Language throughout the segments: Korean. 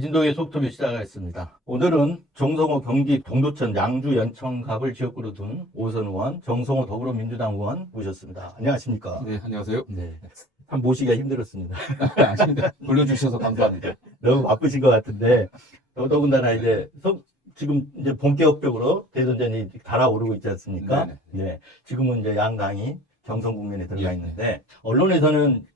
이진동의 속토비 시작하겠습니다. 오늘은 정성호 경기 동두천 양주 연천갑을 지역구로 둔 오선 의원, 정성호 더불어민주당 의원 모셨습니다. 안녕하십니까? 네, 안녕하세요. 네. 참 모시기가 힘들었습니다. 아닙니다. 불러주셔서 감사합니다. 너무 바쁘신 것 같은데, 더군다나 이제 지금 이제 본격적으로 대선전이 달아오르고 있지 않습니까? 네네. 네. 지금은 이제 양당이 경선 국면에 들어가 예. 있는데, 언론에서는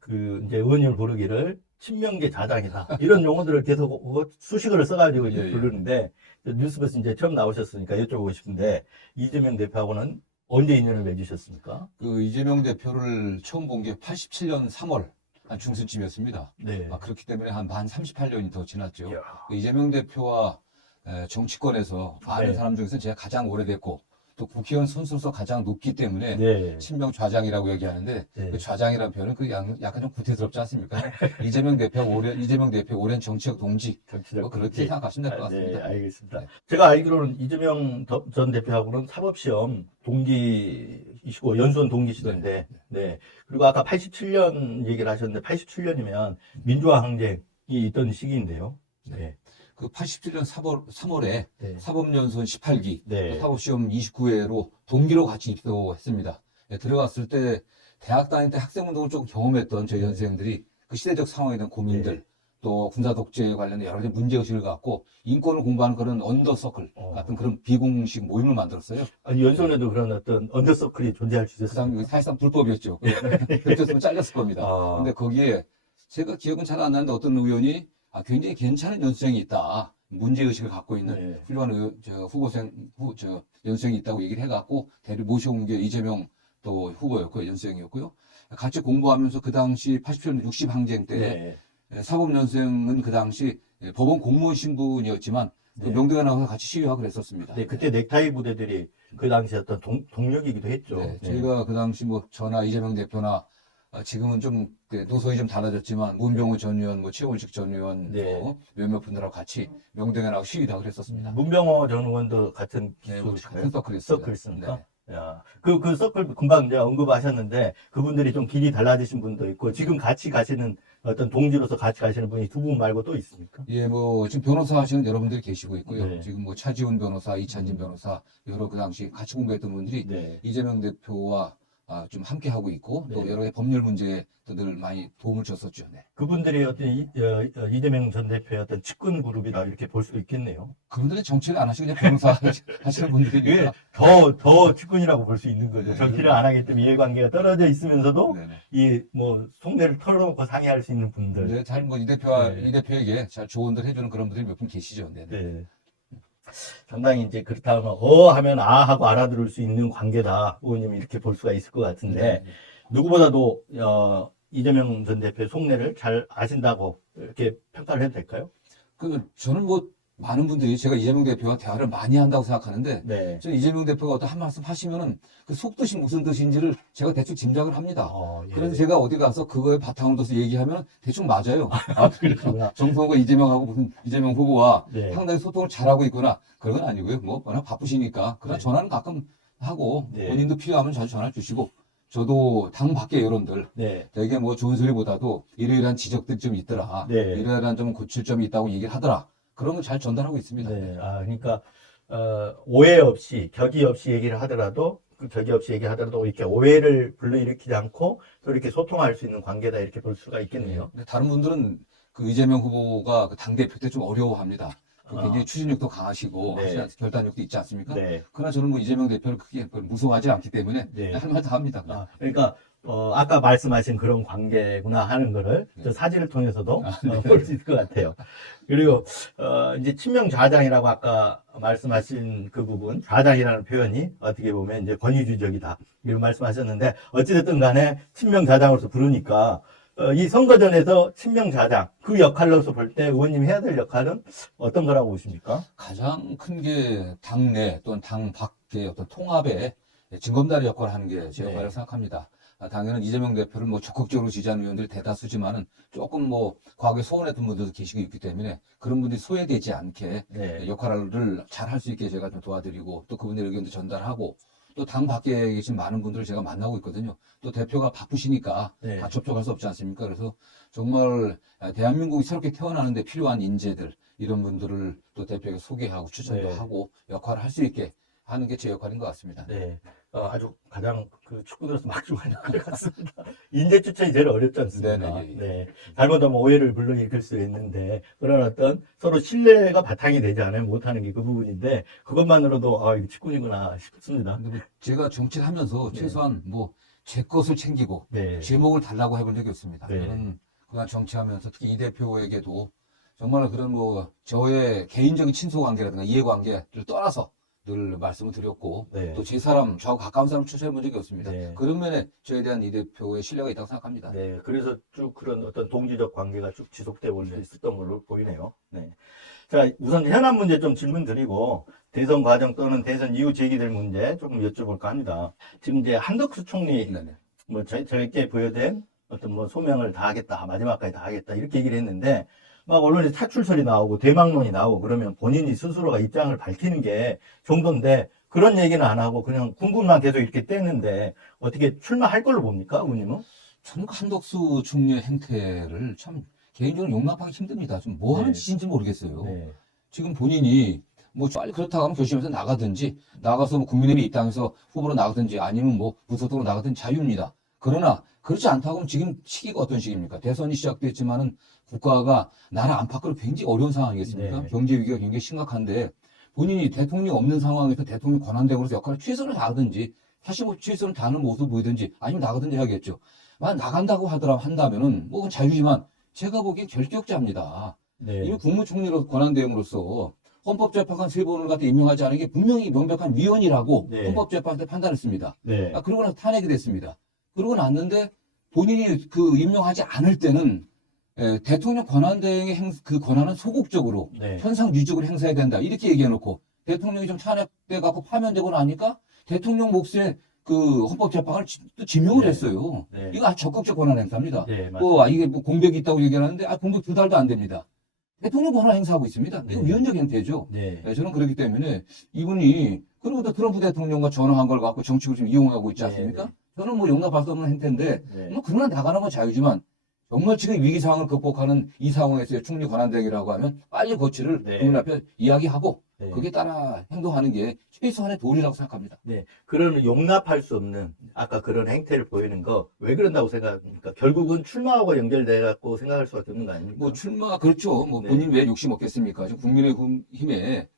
이제 의원님을 부르기를 친명계 자장이다. 이런 용어들을 계속 수식어를 써가지고 이제 예. 부르는데, 뉴스버스 이제 처음 나오셨으니까 여쭤보고 싶은데, 이재명 대표하고는 언제 인연을 맺으셨습니까? 그 이재명 대표를 처음 본 게 87년 3월 한 중순쯤이었습니다. 네. 그렇기 때문에 한 만 38년이 더 지났죠. 이야. 그 이재명 대표와 정치권에서 아는 네. 사람 중에서 제가 가장 오래됐고 또 국회의원 선수로서 가장 높기 때문에 네. 친명 좌장이라고 얘기하는데 네. 그 좌장이라는 표현은 약간 좀 구태스럽지 않습니까? 이재명 대표 오랜 정치적 동지 뭐 그렇게 생각하시면 될 것 같습니다. 네, 알겠습니다. 네. 제가 알기로는 이재명 전 대표하고는 사법시험 동기이시고 연수원 동기시던데, 네. 그리고 아까 87년 얘기를 하셨는데, 87년이면 민주화 항쟁이 있던 시기인데요. 네. 그 87년 3월에 네. 사법연수원 18기, 네. 사법시험 29회로 동기로 같이 입소했습니다. 들어갔을 때 대학 다닐 때 학생운동을 조금 경험했던 저희 연생들이 그 시대적 상황에 대한 고민들, 네. 또 군사 독재 관련된 여러 가지 문제의식을 갖고 인권을 공부하는 그런 언더서클 같은 그런 비공식 모임을 만들었어요. 아니, 연수원에도 그런 어떤 언더서클이 존재할 수 그 있었어요. 당시 사실상 불법이었죠. 그렇게 했으면 잘렸을 겁니다. 아. 근데 거기에 제가 기억은 잘 안 나는데 어떤 의원이 굉장히 괜찮은 연수생이 있다. 문제의식을 갖고 있는 네. 훌륭한 연수생이 있다고 얘기를 해갖고 모셔온 게 이재명 또 후보였고요. 연수생이었고요. 같이 공부하면서 그 당시 87년 60항쟁 때 네. 사법연수생은 그 당시 법원 공무원 신분이었지만 그 네. 명동에 나가서 같이 시위하고 그랬었습니다. 네, 그때 넥타이 부대들이 그 당시 어떤 동력이기도 했죠. 네, 네. 저희가 그 당시 뭐 저나 이재명 대표나 지금은 좀 노선이 좀 달라졌지만 문병우 전 의원, 최원식 전 의원 네. 또 몇몇 분들하고 같이 명동에 나가서 시위도 하고 그랬었습니다. 문병호 전 의원도 같은 네, 기수일까요? 같은 서클이었습니다. 서클입니까? 네. 야, 그 서클 금방 이제 언급하셨는데 그분들이 좀 길이 달라지신 분도 있고 지금 같이 가시는 어떤 동지로서 같이 가시는 분이 두 분 말고 또 있습니까? 예, 뭐 지금 변호사 하시는 여러분들이 계시고 있고요. 네. 지금 뭐 차지훈 변호사, 이찬진 변호사 여러 그 당시 같이 공부했던 분들이 네. 이재명 대표와 좀 함께 하고 있고 또 네. 여러 가지 법률 문제에 늘 많이 도움을 줬었죠. 네. 그분들이 어떤 이재명 전 대표의 어떤 측근 그룹이라 이렇게 볼 수도 있겠네요. 그분들은 정치를 안 하시고 그냥 변호사 하시는 분들이니까. 이게 더 측근이라고 볼 수 있는 거죠. 네. 정치를 안 하기 때문에 이해관계가 떨어져 있으면서도 네네. 이 뭐 속내를 털어놓고 상의할 수 있는 분들. 네, 잘 뭐 이 네. 대표에게 잘 조언들 해주는 그런 분들이 몇 분 계시죠. 네. 네. 상당히 이제 그렇다면 하면 하고 알아들을 수 있는 관계다. 의원님이 이렇게 볼 수가 있을 것 같은데 누구보다도 이재명 전 대표의 속내를 잘 아신다고 이렇게 평가를 해도 될까요? 저는 뭐 많은 분들이 제가 이재명 대표와 대화를 많이 한다고 생각하는데 네. 저 이재명 대표가 어떤 한 말씀 하시면은 그 속뜻이 무슨 뜻인지를 제가 대충 짐작을 합니다. 예. 그래서 제가 어디 가서 그거에 바탕을 둬서 얘기하면 대충 맞아요. 그렇구나. 정성호가 이재명하고 무슨 이재명 후보와 네. 상당히 소통을 잘하고 있구나. 그런 건 아니고요. 뭐 워낙 바쁘시니까. 그러나 네. 전화는 가끔 하고 네. 본인도 필요하면 자주 전화 주시고 저도 당 밖의 여론들 네. 되게 뭐 좋은 소리보다도 이러이러한 지적들이 좀 있더라. 네. 이러이러한 좀 고칠 점이 있다고 얘기를 하더라. 그런 걸 잘 전달하고 있습니다. 네. 그러니까 오해 없이 격의 없이 얘기를 하더라도 이렇게 오해를 불러일으키지 않고 또 이렇게 소통할 수 있는 관계다 이렇게 볼 수가 있겠네요. 근데 다른 분들은 그 이재명 후보가 그 당대표 때 좀 어려워합니다. 굉장히 추진력도 강하시고 네. 결단력도 있지 않습니까? 네. 그러나 저는 뭐 이재명 대표를 크게 무서워하지 않기 때문에 네. 할 말 다 합니다. 그냥. 그러니까 아까 말씀하신 그런 관계구나 하는 거를 저 사진을 통해서도 볼 수 있을 것 같아요. 그리고 이제 친명 좌장이라고 아까 말씀하신 그 부분, 좌장이라는 표현이 어떻게 보면 이제 권위주의적이다 이런 말씀하셨는데 어찌됐든 간에 친명 좌장으로서 부르니까 이 선거전에서 친명 좌장 그 역할로서 볼 때 의원님이 해야 될 역할은 어떤 거라고 보십니까? 가장 큰 게 당내 또는 당 밖의 어떤 통합에 징검다리 역할을 하는 게 제 역할이라고 생각합니다. 당연히 이재명 대표를 뭐 적극적으로 지지하는 의원들이 대다수지만은 조금 뭐 과거에 소원했던 분들도 계시고 있기 때문에 그런 분들이 소외되지 않게 네. 역할을 잘 할 수 있게 제가 좀 도와드리고 또 그분들의 의견도 전달하고 또 당 밖에 계신 많은 분들을 제가 만나고 있거든요. 또 대표가 바쁘시니까 네. 다 접촉할 수 없지 않습니까? 그래서 정말 대한민국이 새롭게 태어나는데 필요한 인재들, 이런 분들을 또 대표에게 소개하고 추천도 네. 하고 역할을 할 수 있게 하는 게 제 역할인 것 같습니다. 네. 아주 가장 그 축구들에서 막중한 역할 같습니다. 인재 추천이 제일 어렵지 않습니까? 네네. 네. 잘못하면 오해를 물론 일으킬 수 있는데, 그런 어떤 서로 신뢰가 바탕이 되지 않으면 못하는 게 그 부분인데, 그것만으로도, 이거 축구이구나 싶습니다. 근데 뭐 제가 정치를 하면서 네. 최소한 뭐 제 것을 챙기고 네. 제목을 달라고 해본 적이 없습니다. 네. 저는 그간 정치하면서 특히 이 대표에게도 정말 그런 뭐 저의 개인적인 친소 관계라든가 이해관계를 떠나서 늘 말씀을 드렸고 네. 또 제 사람, 저하고 가까운 사람 추천해 본 적이 없습니다. 네. 그런 면에 저에 대한 이 대표의 신뢰가 있다고 생각합니다. 네, 그래서 쭉 그런 어떤 동지적 관계가 쭉 지속되고 있었던 걸로 보이네요. 네. 자, 우선 현안 문제 좀 질문 드리고, 대선 과정 또는 대선 이후 제기될 문제 조금 여쭤볼까 합니다. 지금 이제 한덕수 총리, 네네. 뭐, 저에게 부여된 어떤 뭐 소명을 다하겠다, 마지막까지 다하겠다, 이렇게 얘기를 했는데, 막 언론에 차출설이 나오고, 대망론이 나오고, 그러면 본인이 스스로가 입장을 밝히는 게 정도인데, 그런 얘기는 안 하고, 그냥 군부만 계속 이렇게 떼는데, 어떻게 출마할 걸로 봅니까, 의원님은? 저는 그 한덕수 총리의 행태를 참 개인적으로 용납하기 힘듭니다. 좀 뭐 하는 네. 짓인지 모르겠어요. 네. 지금 본인이 뭐 빨리 그렇다고 하면 결심해서 나가든지 나가서 뭐 국민의힘 입당해서 후보로 나가든지 아니면 뭐 무소속으로 나가든지 자유입니다. 그러나 그렇지 않다고 하면 지금 시기가 어떤 시기입니까? 대선이 시작됐지만은 국가가 나라 안팎으로 굉장히 어려운 상황이겠습니까? 네. 경제 위기가 굉장히 심각한데 본인이 대통령이 없는 상황에서 대통령 권한대행으로서 역할을 최선을 다하든지 사실 뭐 최선을 다하는 모습을 보이든지 아니면 나가든지 해야겠죠. 만약 나간다고 한다면은 뭐 그건 자유지만 제가 보기엔 결격자입니다. 네. 이미 국무총리로 권한대행으로서 헌법재판관 3번을 갖다 임명하지 않은 게 분명히 명백한 위헌이라고 네. 헌법재판한테 판단했습니다. 네. 그러고 나서 탄핵이 됐습니다. 그러고 났는데 본인이 그 임명하지 않을 때는 대통령 권한대행의 그 권한은 소극적으로 네. 현상 유직으로 행사해야 된다. 이렇게 얘기해놓고 대통령이 좀 탄핵돼 갖고 파면되고 나니까 대통령 몫의 그 헌법재판을 또 지명을 네. 했어요. 네. 이거 아주 적극적 권한 행사입니다. 네, 이게 뭐 공백이 있다고 얘기하는데 공백 2달도 안 됩니다. 대통령 권한 행사하고 있습니다. 이거 네. 위헌적 행태죠. 네. 저는 그렇기 때문에 이분이 그리고 또 트럼프 대통령과 전화한 걸 갖고 정치를 지금 이용하고 있지 않습니까? 네. 저는 뭐 용납할 수 없는 행태인데 네. 뭐 그러나 나가는 건 자유지만 정말 지금 위기 상황을 극복하는 이 상황에서의 총리 권한대행이라고 하면 빨리 거취를 네. 국민 앞에 이야기하고 네. 그게 따라 행동하는 게 최소한의 도리라고 생각합니다. 네. 그런 용납할 수 없는 아까 그런 행태를 보이는 거 왜 그런다고 생각합니까? 결국은 출마하고 연결돼 갖고 생각할 수밖에 없는 거 아닙니까? 뭐 출마 그렇죠. 뭐 네. 본인 왜 욕심 없겠습니까? 지금 국민의힘에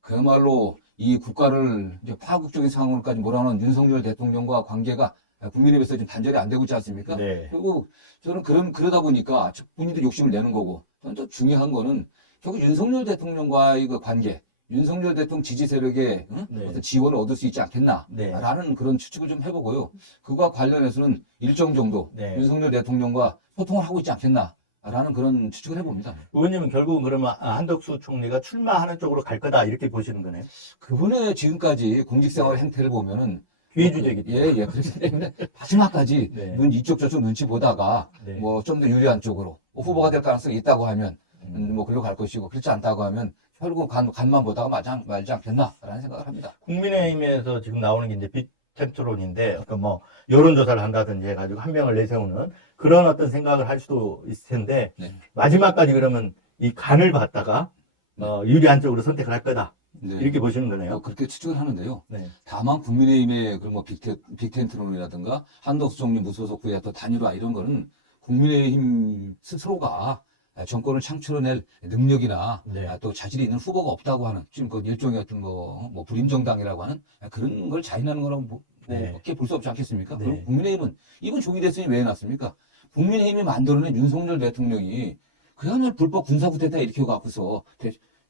그야말로 이 국가를 이제 파국적인 상황까지 몰아넣은 윤석열 대통령과 관계가 국민의힘에서 지금 단절이 안 되고 있지 않습니까? 네. 결국 저는 그러다 보니까 본인도 욕심을 내는 거고 저는 또 중요한 거는 결국 윤석열 대통령과의 그 관계, 윤석열 대통령 지지 세력의 네. 어떤 지원을 얻을 수 있지 않겠나라는 네. 그런 추측을 좀 해보고요. 그와 관련해서는 일정 정도 네. 윤석열 대통령과 소통을 하고 있지 않겠나라는 그런 추측을 해봅니다. 의원님은 결국은 그러면 한덕수 총리가 출마하는 쪽으로 갈 거다 이렇게 보시는 거네요. 그분의 지금까지 공직생활 행태를 보면은 기회주의적이죠. 예. 그렇기 때문에 마지막까지 네. 이쪽 저쪽 눈치 보다가 네. 뭐 좀 더 유리한 쪽으로 후보가 될 가능성이 있다고 하면 뭐 글로 갈 것이고 그렇지 않다고 하면 결국 간만 보다가 말지 않겠나라는 생각을 합니다. 국민의힘에서 지금 나오는 게 이제 빅텐트론인데, 그러니까 뭐 여론조사를 한다든지 해가지고 한 명을 내세우는 그런 어떤 생각을 할 수도 있을 텐데 네. 마지막까지 그러면 이 간을 봤다가 유리한 쪽으로 선택을 할 거다 네. 이렇게 보시는 거네요. 그렇게 추측을 하는데요. 네. 다만 국민의힘의 그런 뭐 빅텐트론이라든가 한덕수 총리 무소속 후에 또 단일화 이런 거는 국민의힘 스스로가 정권을 창출해낼 능력이나 네. 또 자질이 있는 후보가 없다고 하는 지금 그 일종의 어떤 뭐 불임정당이라고 하는 그런 걸 자인하는 거라고 네. 밖에 볼 수 없지 않겠습니까? 네. 그럼 국민의힘은 이번 조기 대선이 왜 해놨습니까? 국민의힘이 만들어낸 윤석열 대통령이 그야말로 불법 군사쿠데타 일으켜갖고서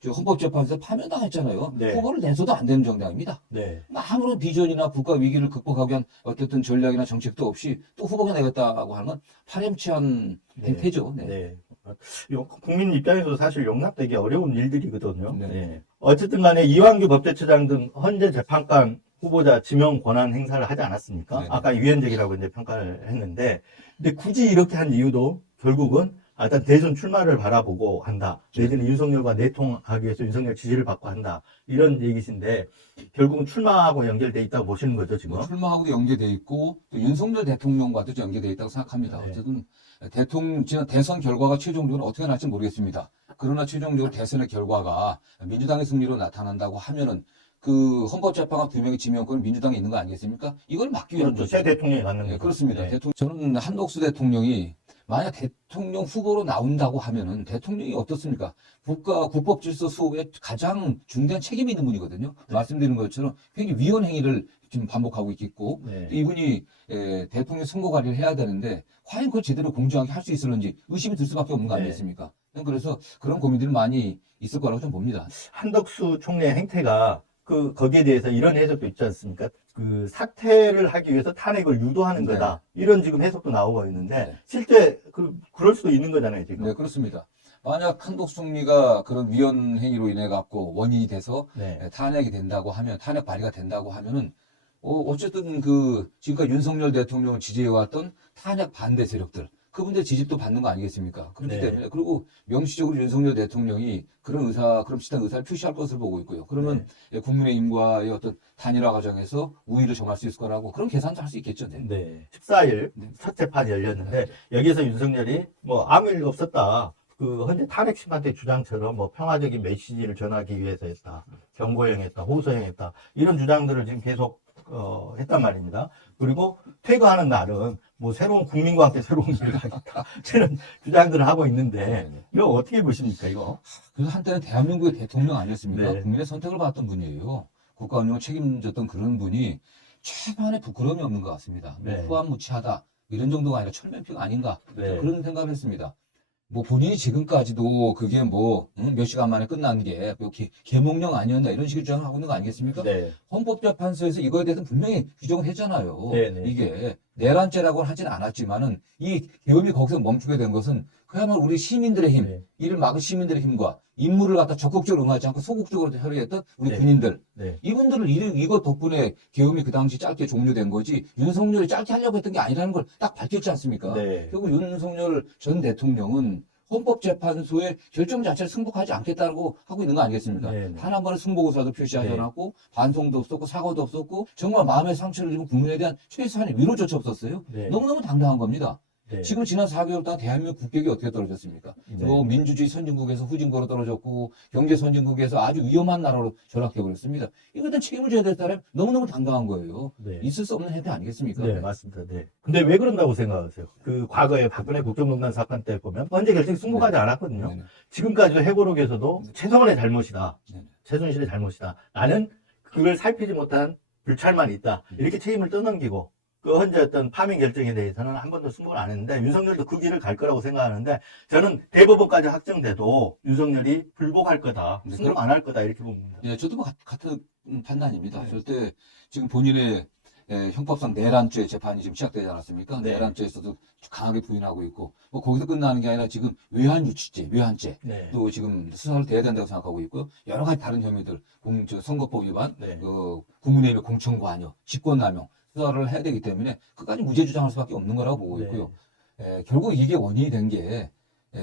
헌법재판소에서 파면당했잖아요. 네. 후보를 내서도 안 되는 정당입니다. 네. 아무런 비전이나 국가 위기를 극복하기 위한 어쨌든 전략이나 정책도 없이 또 후보가 되겠다고 하는 건 파렴치한 네. 행태죠. 네. 네. 국민 입장에서 사실 용납되기 어려운 일들이거든요. 네. 네. 어쨌든 간에 이완규 법제처장 등 헌재 재판관 후보자 지명 권한 행사를 하지 않았습니까? 네. 아까 위헌적이라고 이제 평가를 했는데, 근데 굳이 이렇게 한 이유도 결국은 일단 대선 출마를 바라보고 한다. 내지는 윤석열과 내통하기 위해서 윤석열 지지를 받고 한다. 이런 얘기신데 결국은 출마하고 연결돼 있다고 보시는 거죠, 지금? 뭐 출마하고도 연계돼 있고 또 윤석열 대통령과도 연계돼 있다고 생각합니다. 네. 어쨌든 지난 대선 결과가 최종적으로 어떻게 날지 모르겠습니다. 그러나 최종적으로 대선의 결과가 민주당의 승리로 나타난다고 하면은 그 헌법재판관 2명의 지명권은 민주당에 있는 거 아니겠습니까? 이걸 막기 위한 그렇죠. 거죠. 새 대통령이 갖는 네, 거죠. 그렇습니다. 네. 저는 한덕수 대통령이 만약 대통령 후보로 나온다고 하면은 대통령이 어떻습니까? 국법질서 수호에 가장 중대한 책임이 있는 분이거든요. 네. 말씀드린 것처럼 굉장히 위헌 행위를 지금 반복하고 있고 네. 이분이 대통령 선거 관리를 해야 되는데 과연 그걸 제대로 공정하게 할 수 있을는지 의심이 들 수밖에 없는 거 네. 아니겠습니까? 그래서 그런 고민들이 많이 있을 거라고 좀 봅니다. 한덕수 총리의 행태가 거기에 대해서 이런 해석도 있지 않습니까? 그 사퇴를 하기 위해서 탄핵을 유도하는 네. 거다. 이런 지금 해석도 나오고 있는데 네. 실제 그럴 수도 있는 거잖아요, 지금. 네, 그렇습니다. 만약 한덕수 총리가 그런 위헌 행위로 인해 갖고 원인이 돼서 네. 탄핵이 된다고 하면 탄핵 발의가 된다고 하면은 어쨌든 지금까지 윤석열 대통령을 지지해왔던 탄핵 반대 세력들 그분들 지지도 받는 거 아니겠습니까? 그렇기 네. 때문에 그리고 명시적으로 윤석열 대통령이 그런 비슷한 의사를 표시할 것으로 보고 있고요. 그러면 국민의힘과의 어떤 단일화 과정에서 우위를 점할 수 있을 거라고 그런 계산도 할 수 있겠죠. 네. 네. 14일 네. 첫 재판이 열렸는데 여기에서 윤석열이 뭐 아무 일 없었다. 현재 탄핵 심판대 주장처럼 뭐 평화적인 메시지를 전하기 위해서 했다. 경고형했다. 호소형했다. 이런 주장들을 지금 계속 했단 말입니다. 그리고 퇴거하는 날은 뭐 새로운 국민과 함께 새로운 일을 하겠다. 이런 주장들을 하고 있는데 네. 이거 어떻게 보십니까, 이거? 그래서 한때는 대한민국의 대통령 아니었습니까? 네. 국민의 선택을 받았던 분이에요. 국가 운영을 책임졌던 그런 분이 최소한의 부끄러움이 없는 것 같습니다. 네. 후한무치하다 이런 정도가 아니라 철면피가 아닌가 네. 그런 생각을 했습니다. 뭐 본인이 지금까지도 그게 몇 시간 만에 끝난 게 계몽령 아니었나 이런 식의 주장을 하고 있는 거 아니겠습니까? 네. 헌법재판소에서 이거에 대해서 분명히 규정을 했잖아요. 네, 네. 이게 내란죄라고는 하진 않았지만은 이 계엄이 거기서 멈추게 된 것은 그야말로 우리 시민들의 힘, 네. 이를 막을 시민들의 힘과 임무를 갖다 적극적으로 응하지 않고 소극적으로 처리했던 우리 네. 군인들 네. 이분들을 이거 덕분에 계엄이 그 당시 짧게 종료된 거지 윤석열이 짧게 하려고 했던 게 아니라는 걸 딱 밝혔지 않습니까? 네. 결국 윤석열 전 대통령은 헌법재판소의 결정 자체를 승복하지 않겠다고 하고 있는 거 아니겠습니까? 네, 네. 단 한 번의 승복 의사도 표시하지 네. 않았고 반성도 없었고 사과도 없었고 정말 마음의 상처를 입은 국민에 대한 최소한의 위로조차 없었어요. 네. 너무너무 당당한 겁니다. 네. 지금 지난 4개월 동안 대한민국 국격이 어떻게 떨어졌습니까? 네. 뭐 민주주의 선진국에서 후진국으로 떨어졌고 경제 선진국에서 아주 위험한 나라로 전락해 버렸습니다. 이거에 대한 책임을 져야 될 사람 너무너무 당당한 거예요. 네. 있을 수 없는 행태 아니겠습니까? 네, 맞습니다. 네. 근데 왜 그런다고 생각하세요? 과거에 박근혜 국정농단 사건 때 보면 헌재 결정이 승복하지 않았거든요. 네네. 지금까지도 해고록에서도 최성원의 잘못이다. 네네. 최순실의 잘못이다. 나는 그걸 살피지 못한 불찰만 있다. 이렇게 책임을 떠넘기고 현재 어떤 파면 결정에 대해서는 한 번도 승복을 안 했는데 윤석열도 그 길을 갈 거라고 생각하는데 저는 대법원까지 확정돼도 윤석열이 불복할 거다. 네, 승복 안 할 거다. 이렇게 봅니다. 예, 저도 뭐 같은 판단입니다. 네. 절대 지금 본인의 형법상 내란죄 재판이 지금 시작되지 않았습니까? 네. 내란죄에서도 강하게 부인하고 있고 뭐 거기서 끝나는 게 아니라 지금 외환유치죄, 외환죄 네. 또 지금 수사를 돼야 된다고 생각하고 있고요. 여러 가지 다른 혐의들, 선거법 위반, 네. 국민의힘의 공천관여, 직권남용 수사를 해야 되기 때문에 끝까지 무죄 주장할 수밖에 없는 거라고 보고 네. 있고요. 결국 이게 원인이 된 게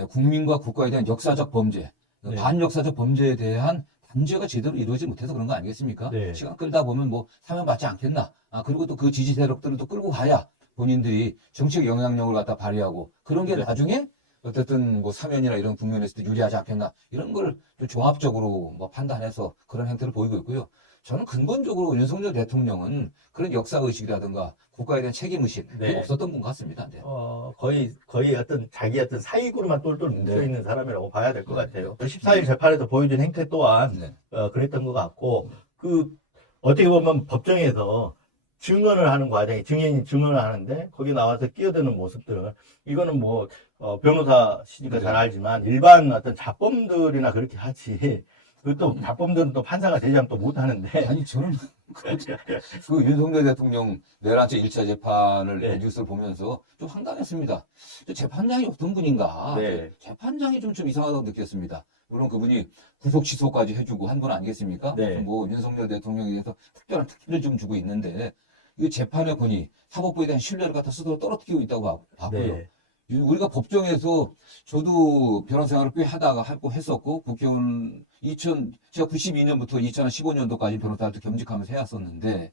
국민과 국가에 대한 역사적 범죄, 네. 반역사적 범죄에 대한 단죄가 제대로 이루어지지 못해서 그런 거 아니겠습니까? 네. 시간 끌다 보면 뭐 사면받지 않겠나? 그리고 또 그 지지 세력들을 또 끌고 가야 본인들이 정치적 영향력을 갖다 발휘하고 그런 게 네. 나중에 어쨌든 뭐 사면이나 이런 국면에서도 유리하지 않겠나? 이런 걸 좀 종합적으로 뭐 판단해서 그런 행태를 보이고 있고요. 저는 근본적으로 윤석열 대통령은 그런 역사의식이라든가 국가에 대한 책임의식 네. 그게 없었던 분 같습니다. 네. 거의 자기 어떤 사익으로만 똘똘 뭉쳐있는 사람이라고 봐야 될 것 네. 같아요. 14일 재판에서 보여준 행태 또한 네. 그랬던 것 같고, 어떻게 보면 법정에서 증언을 하는 과정에 증인이 증언을 하는데 거기 나와서 끼어드는 모습들은 이거는 뭐 변호사시니까 네. 잘 알지만 일반 어떤 자범들이나 그렇게 하지. 또 자범들은 또 판사가 되지 않고 못 하는데. 아니 저는 그 윤석열 대통령 내란죄 1차 재판을 네. 뉴스를 보면서 좀 황당했습니다. 재판장이 어떤 분인가? 네. 재판장이 좀 이상하다고 느꼈습니다. 물론 그분이 구속 취소까지 해주고 한 분 아니겠습니까? 네. 뭐 윤석열 대통령에 대해서 특별한 특혜를 좀 주고 있는데 이 재판의 권위, 사법부에 대한 신뢰를 갖다 스스로 떨어뜨리고 있다고 봤고요. 네. 우리가 법정에서 저도 변호사 생활을 꽤 하다가 하고 했었고, 국회의원 제가 92년부터 2015년도까지 변호사를 겸직하면서 해왔었는데,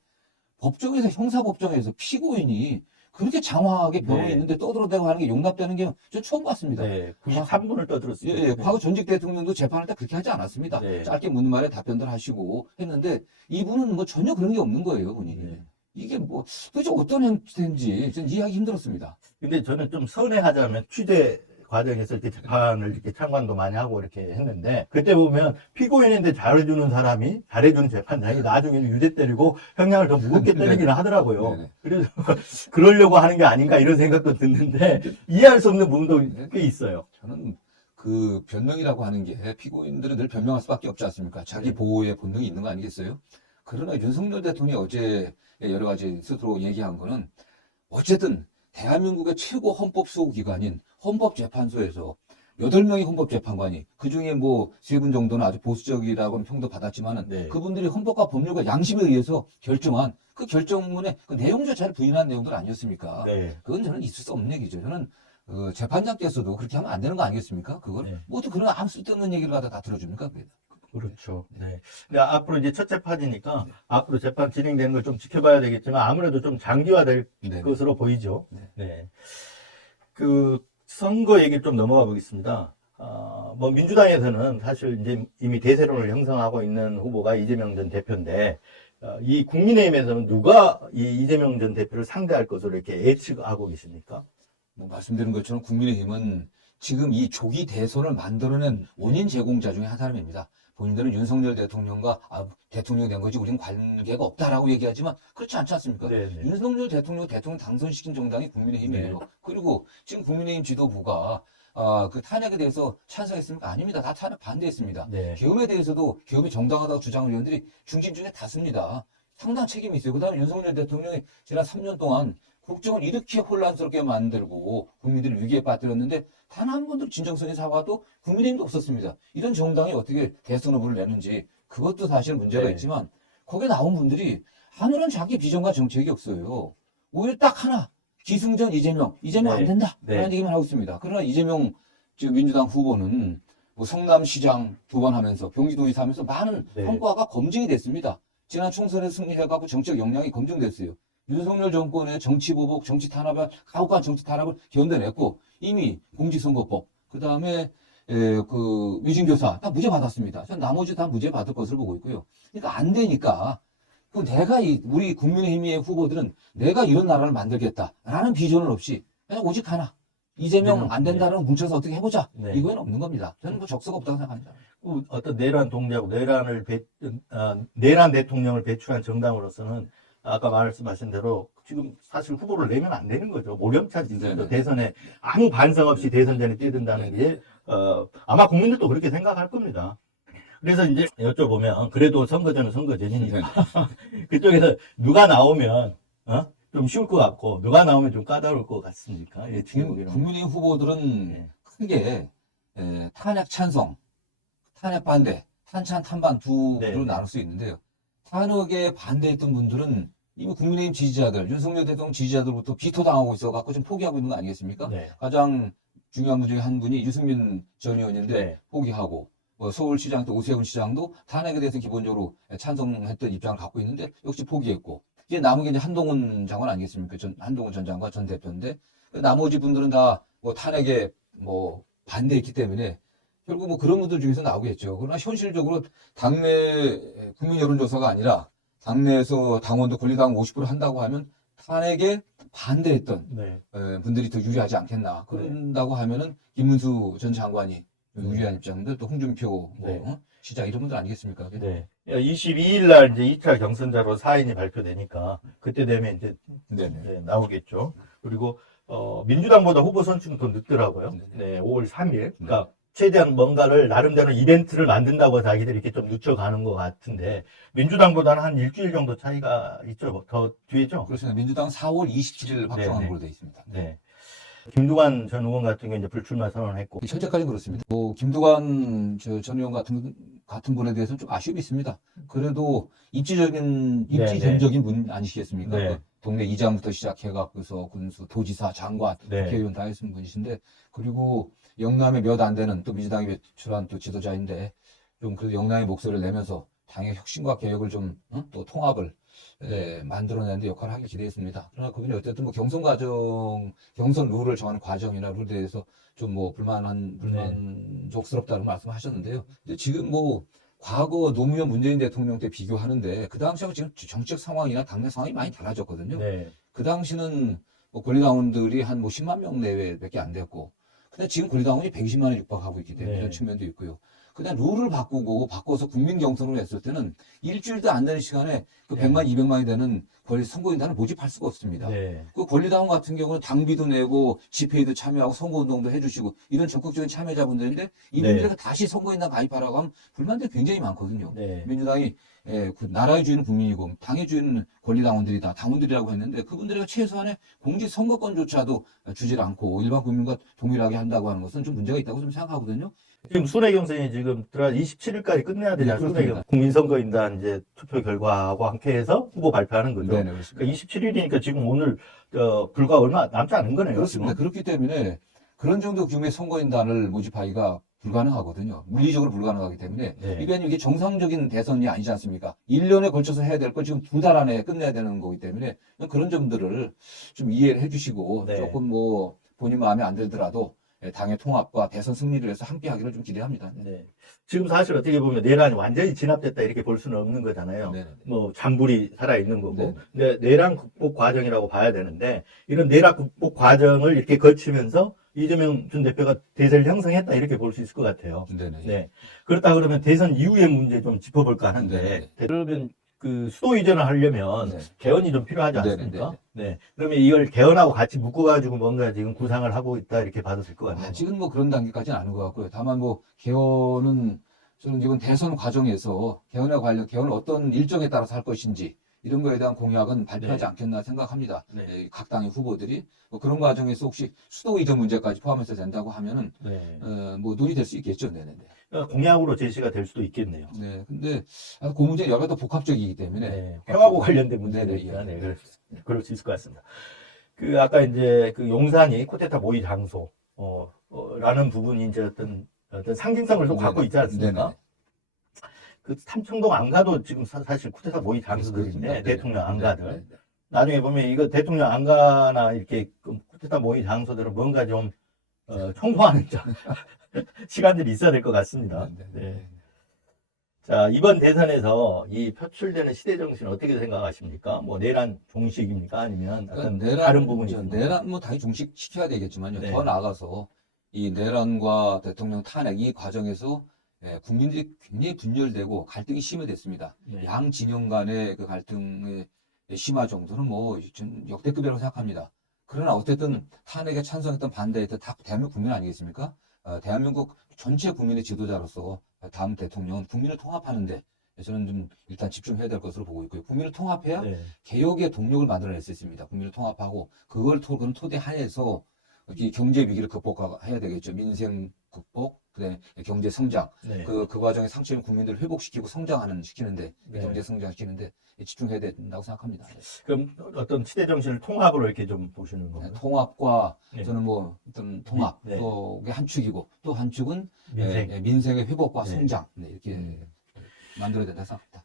법정에서, 형사법정에서 피고인이 그렇게 장황하게 변호인이 네. 있는데 떠들어대고 하는 게 용납되는 게 저 처음 봤습니다. 네, 93분을 떠들었습니다. 예, 과거 전직 대통령도 재판할 때 그렇게 하지 않았습니다. 네. 짧게 묻는 말에 답변들 하시고 했는데, 이분은 뭐 전혀 그런 게 없는 거예요, 본인이. 네. 이게 뭐, 도대체 어떤 행태인지 전 이해하기 힘들었습니다. 근데 저는 좀 선회하자면 취재 과정에서 이렇게 재판을 이렇게 참관도 많이 하고 이렇게 했는데 그때 보면 피고인인데 잘해주는 사람이 잘해주는 재판장이 나중에는 유죄 때리고 형량을 더 무겁게 때리기는 하더라고요. 네네. 그래서 그러려고 하는 게 아닌가 이런 생각도 드는데 이해할 수 없는 부분도 꽤 있어요. 저는 그 변명이라고 하는 게 피고인들은 늘 변명할 수밖에 없지 않습니까? 자기 보호의 본능이 있는 거 아니겠어요? 그러나 윤석열 대통령이 어제 여러 가지 스스로 얘기한 거는 어쨌든 대한민국의 최고 헌법수호기관인 헌법재판소에서 8명의 헌법재판관이 그중에 뭐 3분 정도는 아주 보수적이라고 평도 받았지만은 네. 그분들이 헌법과 법률과 양심에 의해서 결정한 그 결정문의 그 내용조차를 부인한 내용들 아니었습니까? 네. 그건 저는 있을 수 없는 얘기죠. 저는 그 재판장께서도 그렇게 하면 안 되는 거 아니겠습니까? 그걸 네. 뭐또 그런 아무 쓸데없는 얘기를 갖다 다 들어줍니까? 그게. 그렇죠. 네. 근데 앞으로 이제 첫 재판이니까 앞으로 재판 진행되는 걸 좀 지켜봐야 되겠지만 아무래도 좀 장기화될 네. 것으로 보이죠. 네. 네. 그 선거 얘기를 좀 넘어가 보겠습니다. 뭐 민주당에서는 사실 이제 이미 대세론을 형성하고 있는 후보가 이재명 전 대표인데 이 국민의힘에서는 누가 이 이재명 전 대표를 상대할 것으로 이렇게 예측하고 계십니까? 뭐 말씀드린 것처럼 국민의힘은 지금 이 조기 대선을 만들어낸 원인 제공자 중에 한 사람입니다. 본인들은 윤석열 대통령과 대통령이 된 거지 우리는 관계가 없다라고 얘기하지만 그렇지 않지 않습니까? 네, 네. 윤석열 대통령 당선시킨 정당이 국민의힘이에요. 네. 그리고 지금 국민의힘 지도부가 그 탄핵에 대해서 찬성했습니까? 아닙니다. 다 탄핵 반대했습니다. 네. 계엄에 대해서도 계엄이 정당하다고 주장을 의원들이 중진 중에 다수입니다. 상당 책임이 있어요. 그 다음에 윤석열 대통령이 지난 3년 동안 국정을 이렇게 혼란스럽게 만들고 국민들을 위기에 빠뜨렸는데 단 한 번도 진정성의 사과도 국민의힘도 없었습니다. 이런 정당이 어떻게 대선 후보를 내는지 그것도 사실 문제가 네. 있지만 거기에 나온 분들이 하늘은 자기 비전과 정책이 없어요. 오히려 딱 하나 기승전 이재명 네. 안 된다 네. 그런 얘기만 하고 있습니다. 그러나 이재명 지금 민주당 후보는 뭐 성남시장 2번 하면서 경기도의사 하면서 많은 네. 성과가 검증이 됐습니다. 지난 총선에 승리해갖고 정책 역량이 검증됐어요. 윤석열 정권의 정치 보복, 정치 탄압을, 가혹한 정치 탄압을 견뎌냈고, 이미 공직선거법, 그 다음에, 그, 위증교사, 다 무죄 받았습니다. 전 나머지 다 무죄 받을 것으로 보고 있고요. 그러니까 안 되니까, 우리 국민의힘의 후보들은 내가 이런 나라를 만들겠다라는 비전은 없이, 그냥 오직 하나. 이재명 안 된다는 뭉쳐서 어떻게 해보자. 네. 이거는 없는 겁니다. 저는 뭐 적서가 없다고 생각합니다. 어떤 내란 동작, 내란 대통령을 배출한 정당으로서는 아까 말씀하신 대로 지금 사실 후보를 내면 안 되는 거죠. 모렴차 짓죠. 네네. 대선에 아무 반성 없이 대선 전에 뛰든다는 게 아마 국민들도 그렇게 생각할 겁니다. 그래서 이제 여쭤보면 그래도 선거전은 선거전이니까 그쪽에서 누가 나오면 좀 쉬울 것 같고 누가 나오면 좀 까다로울 것 같습니까? 예, 국민의힘 후보들은 네. 크게 탄핵 찬성, 탄핵 반대, 탄찬 탄반 두 네, 부로 네. 나눌 수 있는데요. 탄핵에 반대했던 분들은 이미 국민의힘 지지자들, 윤석열 대통령 지지자들부터 비토당하고 있어갖고 지금 포기하고 있는 거 아니겠습니까? 네. 가장 중요한 분 중에 한 분이 유승민 전 의원인데 네. 포기하고 서울시장 또 오세훈 시장도 탄핵에 대해서 기본적으로 찬성했던 입장을 갖고 있는데 역시 포기했고 이제 남은 게 이제 한동훈 장관 아니겠습니까? 한동훈 전 장관 전 대표인데 나머지 분들은 다 뭐 탄핵에 뭐 반대했기 때문에 결국 뭐 그런 분들 중에서 나오겠죠. 그러나 현실적으로 당내 국민 여론조사가 아니라 당내에서 당원도 권리당 50% 한다고 하면 탄핵에 반대했던 네. 분들이 더 유리하지 않겠나. 그런다고 하면은 김문수 전 장관이 유리한 입장들 또 홍준표 네. 시장 이런 분들 아니겠습니까? 네. 22일 날 이제 2차 경선자로 사인이 발표되니까 그때 되면 이제 네네. 네, 나오겠죠. 그리고 민주당보다 후보 선출은 더 늦더라고요. 네네. 네, 5월 3일. 그러니까 최대한 뭔가를 나름대로 이벤트를 만든다고 해서 자기들이 이렇게 좀 늦춰가는 것 같은데 민주당보다는 한 일주일 정도 차이가 있죠. 더 뒤에죠. 그렇습니다. 민주당 4월 27일 확정한 네네. 걸로 되어 있습니다. 네. 김두관 전 의원 같은 경우 이제 불출마 선언했고. 현재까지는 그렇습니다. 뭐 김두관 전 의원 같은 분에 대해서는 좀 아쉬움이 있습니다. 그래도 입지전적인 분 아니시겠습니까? 네. 동네 이장부터 시작해갖고서 군수, 도지사, 장관, 네. 국회의원 다 했은 분이신데, 그리고 영남에 몇 안 되는 또 민주당이 배출한 또 지도자인데, 좀 그래도 영남의 목소리를 내면서 당의 혁신과 개혁을 좀, 또 통합을 만들어내는 데 역할을 하길 기대했습니다. 그러나 그분이 어쨌든 뭐 경선 룰을 정하는 과정이나 룰에 대해서 좀 뭐 불만족스럽다는 말씀하셨는데요. 근데 지금 뭐 과거 노무현 문재인 대통령 때 비교하는데 그 당시하고 지금 정치적 상황이나 당내 상황이 많이 달라졌거든요. 네. 그 당시는 뭐 권리당원들이 한 뭐 10만 명 내외밖에 안 됐고, 근데 지금 권리당원이 120만에 육박하고 있기 때문에 네. 이런 측면도 있고요. 그냥 룰을 바꿔서 국민 경선을 했을 때는 일주일도 안 되는 시간에 그 네. 100만, 200만이 되는 권리 선거인단을 모집할 수가 없습니다. 네. 그 권리당원 같은 경우는 당비도 내고 집회에도 참여하고 선거운동도 해주시고 이런 적극적인 참여자분들인데 이분들이 다시 선거인단 가입하라고 하면 불만들이 굉장히 많거든요. 네. 민주당이 그 나라의 주인은 국민이고 당의 주인은 권리당원들이다, 당원들이라고 했는데 그분들이 최소한의 공직선거권조차도 주질 않고 일반 국민과 동일하게 한다고 하는 것은 좀 문제가 있다고 좀 생각하거든요. 지금 순회 경선이 지금 들어가 27일까지 끝내야 되지 네, 않습니까? 그렇습니다. 국민선거인단 이제 투표 결과하고 함께해서 후보 발표하는 거죠. 네네, 그렇습니다. 그러니까 27일이니까 지금 오늘 불과 얼마 남지 않은 거네요. 그렇습니다. 지금. 그렇기 때문에 그런 정도 규모의 선거인단을 모집하기가 불가능하거든요. 물리적으로 불가능하기 때문에 네. 이게 정상적인 대선이 아니지 않습니까? 1년에 걸쳐서 해야 될 걸 지금 2달 안에 끝내야 되는 거기 때문에 그런 점들을 좀 이해를 해주시고 네. 조금 뭐 본인 마음에 안 들더라도 당의 통합과 대선 승리를 위해서 함께 하기를 좀 기대합니다. 네. 지금 사실 어떻게 보면 내란이 완전히 진압됐다 이렇게 볼 수는 없는 거잖아요. 네네. 뭐 잔불이 살아있는 거고. 네. 근데 내란 극복 과정이라고 봐야 되는데 이런 내란 극복 과정을 이렇게 거치면서 이재명 전 대표가 대세를 형성했다 이렇게 볼 수 있을 것 같아요. 네네. 네. 그렇다 그러면 대선 이후의 문제 좀 짚어볼까 하는데 네네. 그러면 그 수도 이전을 하려면 네. 개헌이 좀 필요하지 않습니까? 네. 그러면 이걸 개헌하고 같이 묶어가지고 뭔가 지금 구상을 하고 있다 이렇게 봐도 될 것 같네요. 아직은 뭐 그런 단계까지는 아닌 것 같고요. 다만 뭐 개헌은 저는 이번 대선 과정에서 개헌을 어떤 일정에 따라서 할 것인지 이런 거에 대한 공약은 발표하지 네. 않겠나 생각합니다. 네. 각 당의 후보들이 뭐 그런 과정에서 혹시 수도 이전 문제까지 포함해서 된다고 하면은 네. 뭐 논의될 수 있겠죠. 네네. 그러니까 공약으로 제시가 될 수도 있겠네요. 네. 근데 그 문제 여러 더 복합적이기 때문에 네. 회화하고 관련된 문제니까 네네. 네. 그럴 수 있을 것 같습니다. 그 아까 이제 그 용산이 쿠데타 모의 장소 라는 부분이 이제 어떤 상징성을 또 갖고 있지 않습니까? 네네. 그 삼청동 안가도 지금 사실 쿠데타 모의 장소들인데 그렇습니다. 대통령 네네. 안가들 네네. 나중에 보면 이거 대통령 안가나 이렇게 쿠데타 모의 장소들은 뭔가 좀 청소하는 시간들이 있어야 될 것 같습니다. 네네. 네. 자, 이번 대선에서 이 표출되는 시대 정신을 어떻게 생각하십니까? 뭐 내란 종식입니까? 아니면 어떤 다른 부분이 있습니까? 내란 뭐 당연히 종식시켜야 되겠지만요. 네. 더 나아가서 이 내란과 대통령 탄핵 이 과정에서 국민들이 굉장히 분열되고 갈등이 심해졌습니다. 네. 양 진영 간의 그 갈등의 심화 정도는 뭐 역대급이라고 생각합니다. 그러나 어쨌든 탄핵에 찬성했던 반대했던 다 대한민국 국민 아니겠습니까? 대한민국 전체 국민의 지도자로서 다음 대통령은 국민을 통합하는데 저는 좀 일단 집중해야 될 것으로 보고 있고요. 국민을 통합해야 네. 개혁의 동력을 만들어낼 수 있습니다. 국민을 통합하고 그런 토대 하에서 이 경제 위기를 극복해야 되겠죠. 민생 극복, 그다음에 경제 성장. 네. 그 과정에 상처인 국민들을 회복시키고 시키는데 네. 경제 성장시키는데 집중해야 된다고 생각합니다. 그럼 어떤 시대 정신을 통합으로 이렇게 좀 보시는 건가요? 통합과 네. 저는 뭐 어떤 통합 네. 또게 한 축이고 또 한 축은 민생. 민생의 회복과 네. 성장 이렇게 만들어야 된다 생각합니다.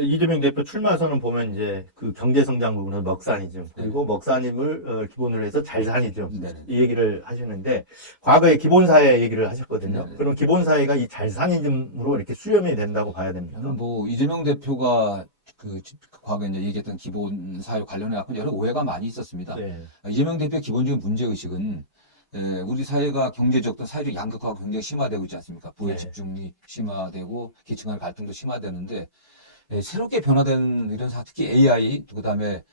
이재명 대표 출마 선언 보면 이제 그 경제 성장 부분은 먹사니즘 그리고 먹사님을 기본으로 해서 잘사니즘 네네. 이 얘기를 하시는데 과거에 기본사회 얘기를 하셨거든요. 네네. 그럼 기본사회가 이 잘사니즘으로 이렇게 수렴이 된다고 봐야 됩니다. 저는 뭐 이재명 대표가 그 과거에 이제 얘기했던 기본 사회 관련해 갖고 여러 오해가 많이 있었습니다. 네. 이재명 대표의 기본적인 문제 의식은 우리 사회가 경제적 또 사회적 양극화가 굉장히 심화되고 있지 않습니까? 부의 네. 집중이 심화되고 계층 간 갈등도 심화되는데 새롭게 변화된 이런 특히 AI 그다음에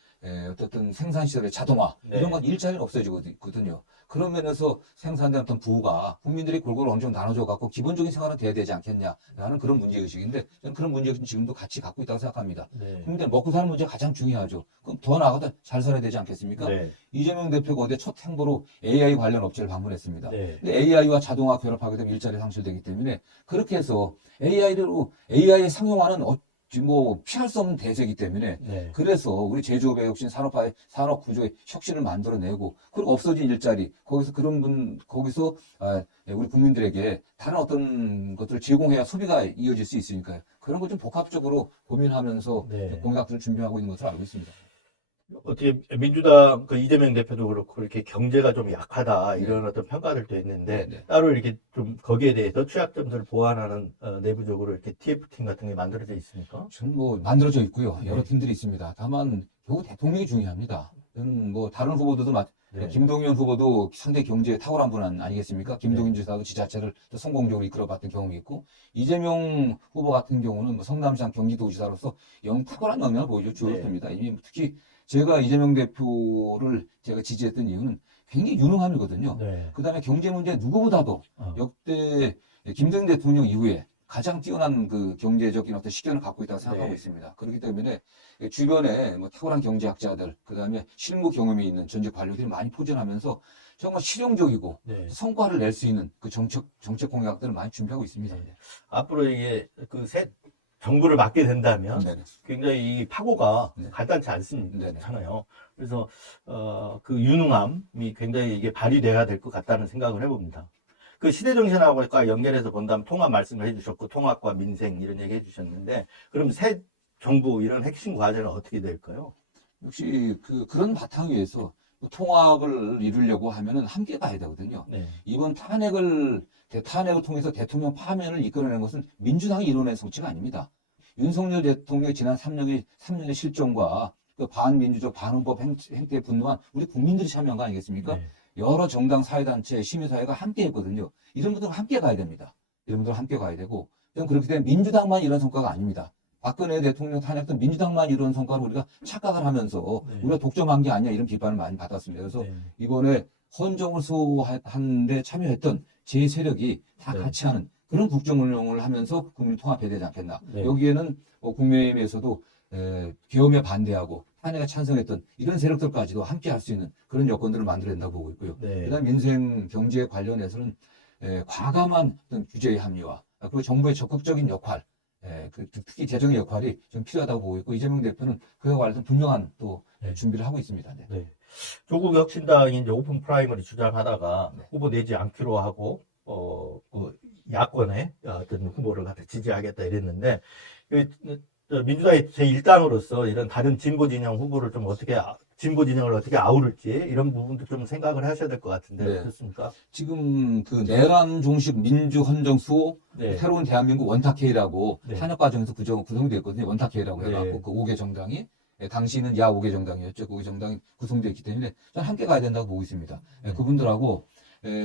어떤 생산 시설의 자동화 네. 이런 건 일자리는 없어지거든요. 그런 면에서 생산된 어떤 부가 국민들이 골고루 어느 정도 나눠져 갖고 기본적인 생활은 돼야 되지 않겠냐라는 그런 문제 의식인데 저는 그런 문제 의식은 지금도 같이 갖고 있다고 생각합니다. 네. 국민들 먹고 사는 문제가 가장 중요하죠. 그럼 더 나아가도 잘 살아야 되지 않겠습니까? 네. 이재명 대표가 어제 첫 행보로 AI 관련 업체를 방문했습니다. 네. 근데 AI와 자동화 결합하게 되면 일자리 상실되기 때문에 그렇게 해서 AI의 상용화는 지금 뭐 피할 수 없는 대세이기 때문에 네. 그래서 우리 제조업의 혁신, 산업화의 산업 구조의 혁신을 만들어내고 그리고 없어진 일자리 거기서 그런 분 거기서 우리 국민들에게 다른 어떤 것들을 제공해야 소비가 이어질 수 있으니까요. 그런 걸 좀 복합적으로 고민하면서 네. 공약들을 준비하고 있는 것으로 알고 있습니다. 어떻게 민주당 그 이재명 대표도 그렇고 이렇게 경제가 좀 약하다 이런 어떤 평가들도 있는데 네. 따로 이렇게 좀 거기에 대해서 취약점들을 보완하는 내부적으로 이렇게 TF팀 같은 게 만들어져 있습니까? 지금 뭐 만들어져 있고요. 네. 여러 팀들이 있습니다. 다만 결국 대통령이 중요합니다. 저는 뭐 다른 후보들도 네. 김동연 후보도 상대 경제에 탁월한 분 아니겠습니까? 김동연 지사도 지자체를 또 성공적으로 이끌어봤던 경험이 있고 이재명 후보 같은 경우는 뭐 성남시장 경기도지사로서 탁월한 영향을 보여줬습니다. 이미 특히 제가 이재명 대표를 제가 지지했던 이유는 굉장히 유능함이거든요. 네. 그다음에 경제 문제 누구보다도 역대 김대중 대통령 이후에 가장 뛰어난 그 경제적인 어떤 식견을 갖고 있다고 생각하고 네. 있습니다. 그렇기 때문에 주변에 뭐 탁월한 경제학자들, 그 다음에 실무 경험이 있는 전직 관료들이 많이 포진하면서 정말 실용적이고 네. 성과를 낼 수 있는 그 정책 공약들을 많이 준비하고 있습니다. 네. 앞으로 이게 그 새 정부를 맡게 된다면 네네. 굉장히 이 파고가 네. 간단치 않잖아요. 그래서 그 유능함이 굉장히 이게 발휘돼야 될 것 같다는 생각을 해봅니다. 그 시대정신하고 연결해서 본다면 통합 말씀을 해주셨고 통합과 민생 이런 얘기 해주셨는데 그럼 새 정부 이런 핵심 과제는 어떻게 될까요? 역시 그런 바탕 위에서 통합을 이루려고 하면은 함께 가야 되거든요. 네. 이번 탄핵을 통해서 대통령 파면을 이끌어낸 것은 민주당이 이뤄낸 성취가 아닙니다. 윤석열 대통령의 지난 3년의 실정과 그 반민주적 반헌법 행태에 분노한 우리 국민들이 참여한 거 아니겠습니까? 네. 여러 정당, 사회단체, 시민사회가 함께 했거든요. 이런 분들은 함께 가야 됩니다. 이런 분들은 함께 가야 되고, 그렇기 때문에 민주당만 이런 성과가 아닙니다. 박근혜 대통령 탄핵도 민주당만 이런 성과를 우리가 착각을 하면서 네. 우리가 독점한 게 아니야 이런 비판을 많이 받았습니다. 그래서 네. 이번에 헌정을 수호하는데 참여했던 제 세력이 다 네. 같이 하는 그런 국정 운영을 하면서 국민 통합해야 되지 않겠나. 네. 여기에는 국민의힘에서도 계엄에 반대하고 탄핵에 찬성했던 이런 세력들까지도 함께 할 수 있는 그런 여건들을 만들어야 된다고 보고 있고요. 네. 그다음 민생 경제 관련해서는 과감한 어떤 규제의 합리화 그리고 정부의 적극적인 역할 특히 재정의 역할이 좀 필요하다고 보고 있고 이재명 대표는 그와 관련해서 분명한 또 네. 준비를 하고 있습니다. 네. 네. 조국 혁신당이 이제 오픈 프라이머리 주장하다가 네. 후보 내지 않기로 하고 그 야권의 어떤 후보를 갖다 지지하겠다 이랬는데 민주당의 제1당으로서 이런 다른 진보 진영 후보를 좀 진보 진영을 어떻게 아우를지 이런 부분도 좀 생각을 하셔야 될 것 같은데 네. 어떻습니까? 지금 그 내란 종식 민주 헌정 수호 네. 새로운 대한민국 원탁회의라고 네. 탄핵 과정에서 구성이 됐거든요. 원탁회의라고 네. 해갖고 그 5개 정당이 당시는 야 5개 정당이었죠. 그 5개 정당이 구성되었기 때문에 저는 함께 가야 된다고 보고 있습니다. 그분들하고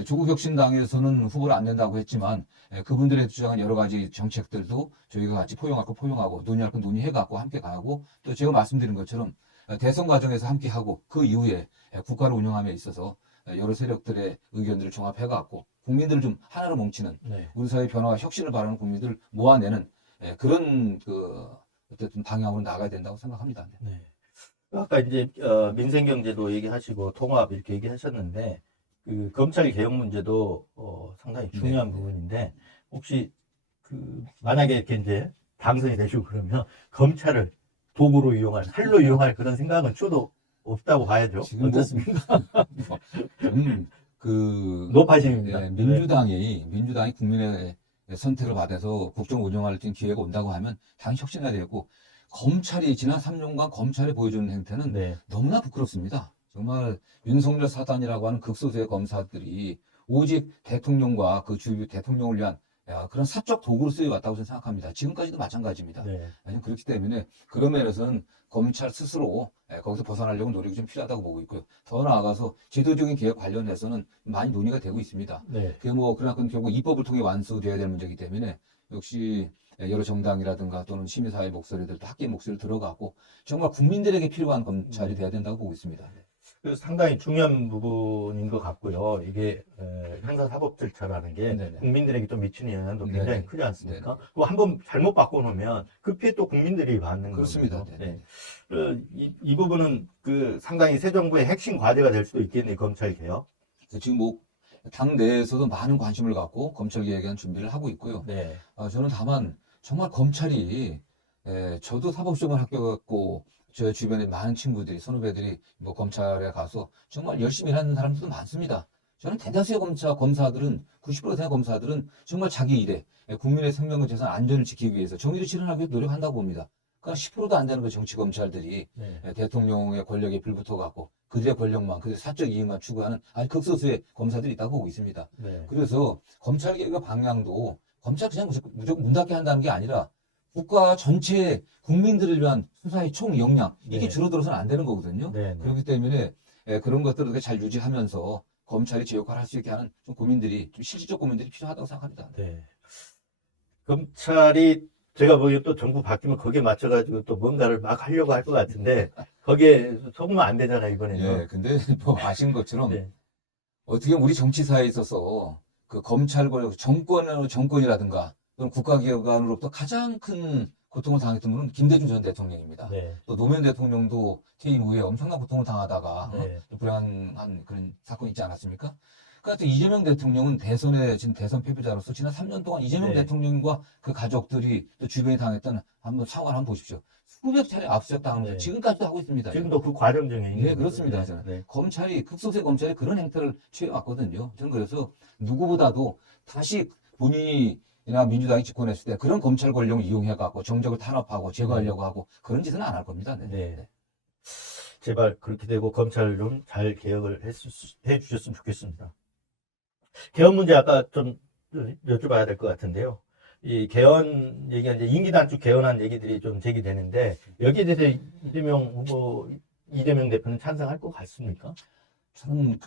조국 혁신당에서는 후보를 안 낸다고 했지만 그분들의 주장한 여러 가지 정책들도 저희가 같이 포용할 거 포용하고 논의할 거 논의해갖고 함께 가고 또 제가 말씀드린 것처럼 대선 과정에서 함께 하고 그 이후에 국가를 운영함에 있어서 여러 세력들의 의견들을 종합해갖고 국민들을 좀 하나로 뭉치는 네. 우리 사회 변화와 혁신을 바라는 국민들을 모아내는 그런 어쨌든 방향으로 나가야 된다고 생각합니다. 네. 아까 이제 민생 경제도 얘기하시고 통합 이렇게 얘기하셨는데 그 검찰 개혁 문제도 상당히 중요한 부분인데 혹시 만약에 이렇게 이제 당선이 되시고 그러면 검찰을 도구로 이용할 칼로 이용할 그런 생각은 저도 없다고 봐야죠. 지금 어떻습니까? 노파심입니다. 민주당이 국민의 선택을 받아서 국정 운영할 기회가 온다고 하면 당연히 혁신해야 되고 검찰이 지난 3년간 검찰이 보여주는 행태는 네. 너무나 부끄럽습니다. 정말 윤석열 사단이라고 하는 극소수의 검사들이 오직 대통령과 그 주요 대통령을 위한 그런 사적 도구로 쓰여왔다고 저는 생각합니다. 지금까지도 마찬가지입니다. 네. 그렇기 때문에 그런 면에서는 검찰 스스로 거기서 벗어나려고 노력이 좀 필요하다고 보고 있고요. 더 나아가서 제도적인 개혁 관련해서는 많이 논의가 되고 있습니다. 네. 그러나 결국 입법을 통해 완수되어야 될 문제이기 때문에 역시 여러 정당이라든가 또는 시민사회 목소리들, 학계 목소리를 들어가고 정말 국민들에게 필요한 검찰이 돼야 된다고 보고 있습니다. 그래서 상당히 중요한 부분인 것 같고요. 이게 형사사법 절차라는 게 네네. 국민들에게 좀 미치는 영향도 굉장히 네네. 크지 않습니까? 네네. 그거 한번 잘못 바꿔놓으면 그 피해 또 국민들이 받는 그렇습니다. 거거든요. 네네. 이 부분은 상당히 새 정부의 핵심 과제가 될 수도 있겠네요. 검찰 개혁. 지금 당 내에서도 많은 관심을 갖고 검찰 개혁에 대한 준비를 하고 있고요. 네. 저는 다만 정말 검찰이 저도 사법시험을 합격했고 저 주변에 많은 친구들이 선후배들이 뭐 검찰에 가서 정말 열심히 일하는 사람들도 많습니다. 저는 대다수의 검사들은 90%의 검사들은 정말 자기 일에 국민의 생명과 재산 안전을 지키기 위해서 정의를 실현하기 위해 노력한다고 봅니다. 그러니까 10%도 안 되는 그 정치 검찰들이 네. 대통령의 권력에 불붙어 갖고 그들의 권력만 그들의 사적 이익만 추구하는 아주 극소수의 검사들이 있다고 보고 있습니다. 네. 그래서 검찰 개혁의 방향도 검찰 그냥 무조건 문 닫게 한다는 게 아니라 국가 전체 국민들을 위한 수사의 총 역량 이게 네. 줄어들어서는 안 되는 거거든요. 네. 그렇기 때문에 그런 것들을 잘 유지하면서 검찰이 제 역할을 할 수 있게 하는 좀 고민들이 좀 실질적 고민들이 필요하다고 생각합니다. 네. 검찰이 제가 보기에 또 정부 바뀌면 거기에 맞춰가지고 또 뭔가를 막 하려고 할 것 같은데 거기에 속으면 안 되잖아요, 이번에는. 예, 근데 뭐 아신 것처럼 네. 어떻게 보면 우리 정치사에 있어서 그 검찰 권력, 정권이라든가 또는 국가기관으로부터 가장 큰 고통을 당했던 분은 김대중 전 대통령입니다. 네. 또 노무현 대통령도 퇴임 후에 엄청난 고통을 당하다가 네. 불행한 그런 사건이 있지 않았습니까? 그러니까 또 이재명 대통령은 지금 대선 패배자로서 지난 3년 동안 이재명 네. 대통령과 그 가족들이 또 주변에 당했던 한번 상황을 한번 보십시오. 수백 차례 압수수색 당하면서 네. 지금까지도 하고 있습니다. 지금도 그 과정 중에 있는 네, 그렇습니다. 거죠. 저는. 네. 극소수의 검찰이 그런 행태를 취해왔거든요. 저는 그래서 누구보다도 다시 본인이나 민주당이 집권했을 때 그런 검찰 권력을 이용해갖고 정적을 탄압하고 제거하려고 하고 그런 짓은 안 할 겁니다. 네. 네. 제발 그렇게 되고 검찰 좀 잘 개혁을 해주셨으면 좋겠습니다. 개헌 문제 아까 좀 여쭤봐야 될 것 같은데요. 이 개헌 얘기가 이제 임기 단축 개헌한 얘기들이 좀 제기되는데 여기에 대해서 이재명 대표는 찬성할 것 같습니까? 저는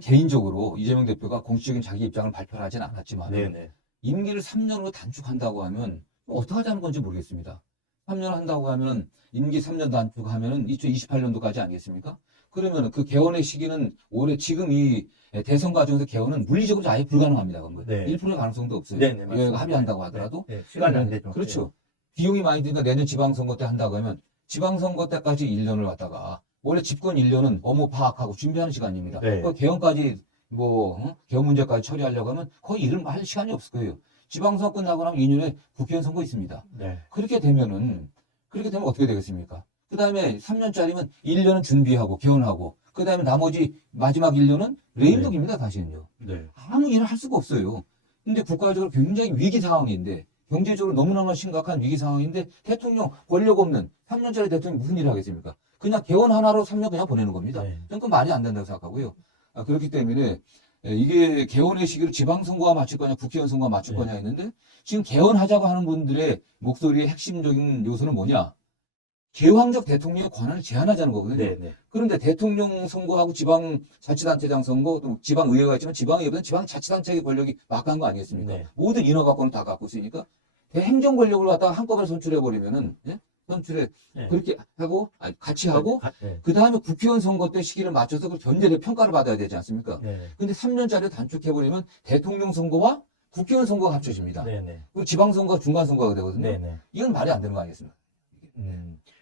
개인적으로 이재명 대표가 공식적인 자기 입장을 발표를 하진 않았지만 네네. 임기를 3년으로 단축한다고 하면 어떻게 하자는 건지 모르겠습니다. 3년 한다고 하면 임기 3년 단축하면은 2028년도까지 아니겠습니까? 그러면 그 개헌의 시기는 올해 지금 이 대선 과정에서 개헌은 물리적으로 아예 불가능합니다. 그건 네. 1%의 가능성도 없어요. 네네, 맞습니다. 여야가 합의한다고 하더라도. 네, 시간이 안 되죠. 그렇죠. 비용이 많이 드니까 내년 지방선거 때 한다고 하면 지방선거 때까지 1년을 갖다가 원래 집권 1년은 업무 파악하고 준비하는 시간입니다. 네. 그 개헌까지 개헌 문제까지 처리하려고 하면 거의 일을 할 시간이 없을 거예요. 지방선거 끝나고 나면 2년에 국회의원 선거 있습니다. 네. 그렇게 되면 어떻게 되겠습니까? 그 다음에 3년짜리면 1년은 준비하고 개헌하고 그 다음에 나머지 마지막 1년은 레임덕입니다. 다시는요. 네. 아무 일을 할 수가 없어요. 근데 국가적으로 굉장히 위기 상황인데 경제적으로 너무나 심각한 위기 상황인데 대통령 권력 없는 3년짜리 대통령이 무슨 일을 하겠습니까? 그냥 개헌 하나로 3년 그냥 보내는 겁니다. 네. 저는 그건 말이 안 된다고 생각하고요. 그렇기 때문에 이게 개헌의 시기를 지방선거와 맞출 거냐 국회의원 선거와 맞출 거냐 했는데 지금 개헌하자고 하는 분들의 목소리의 핵심적인 요소는 뭐냐? 개황적 대통령의 권한을 제한하자는 거거든요. 네네. 그런데 대통령 선거하고 지방자치단체장 선거, 또 지방의회가 있지만 지방의회보다는 지방자치단체의 권력이 막강한 거 아니겠습니까? 네. 모든 인허 갖고는 다 갖고 있으니까 행정 권력을 갖다가 한꺼번에 선출해버리면은, 네. 그렇게 하고, 같이 하고, 네. 그 다음에 국회의원 선거 때 시기를 맞춰서 그 견제를 평가를 받아야 되지 않습니까? 네. 근데 3년짜리 단축해버리면 대통령 선거와 국회의원 선거가 합쳐집니다. 네네. 그리고 지방선거가 중간선거가 되거든요. 네네. 이건 말이 안 되는 거 아니겠습니까?